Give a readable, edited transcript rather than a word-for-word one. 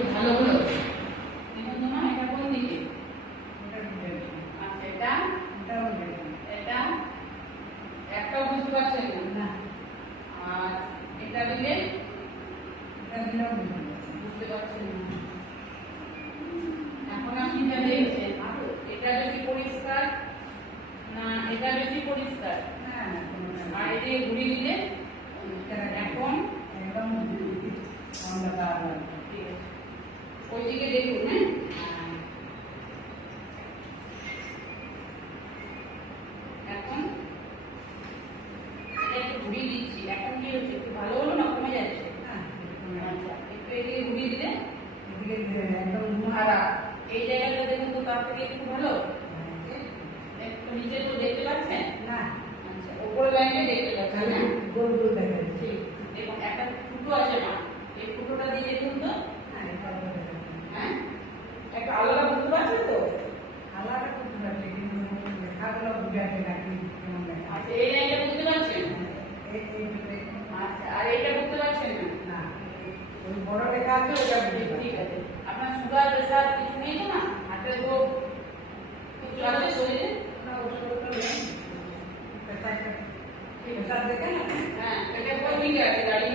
একটু ভালো হলো। এখন তোমার এটা কোন দিকে? আচ্ছা এটা এটা একটাও বুঝতে পারছেন না। আর এটা দিলে বুঝতে পারছেন না। এখন আপনি এটা দেখছেন এটা বেশি পরিষ্কার না এটা বেশি পরিষ্কার? আর এই ঘুরি দিলে এখন ঠিক আছে, ওইদিকে দেখুন। হ্যাঁ এখন এটা একটু ঘুরিয়ে দিচ্ছি। এখন কি হচ্ছে? একটু ভালো হলো না কমে যাচ্ছে? আচ্ছা একটু এদিকে ঘুরিয়ে দিলে খারাপ। এই জায়গাটা দেখুন তো তার থেকে একটু ভালো। একটু নিচে তো দেখতে পাচ্ছেন না? আচ্ছা উপরের লাইনে দেখতে পাচ্ছেন না? গোল গোল দেখা যাচ্ছে। ঠিক দেখুন একটা ফুটো আছে না, এই ফুটোটা দিয়ে দেখুন তো। হ্যাঁ একটা আলাদা বুঝতে পারছেন তো? আলাদা বুঝতে পারছি কিন্তু লেখাগুলো বুঝাতে নাকি কেমন লেখা। আচ্ছা এই লাইনটা বুঝতে পারছেন? আচ্ছা আর এইটা বুঝতে পারছেন না? ওই বড় লেখা আছে ওটা বুঝতে। ঠিক আছে, আপনার সুগার প্রেসার কিছু নেই তো না? হাতের রোগ কিছু আছে শরীরে? না ওষুধ তো নেই। প্রেসার দেখে না? হ্যাঁ এটা কোন দিকে আছে? গাড়ি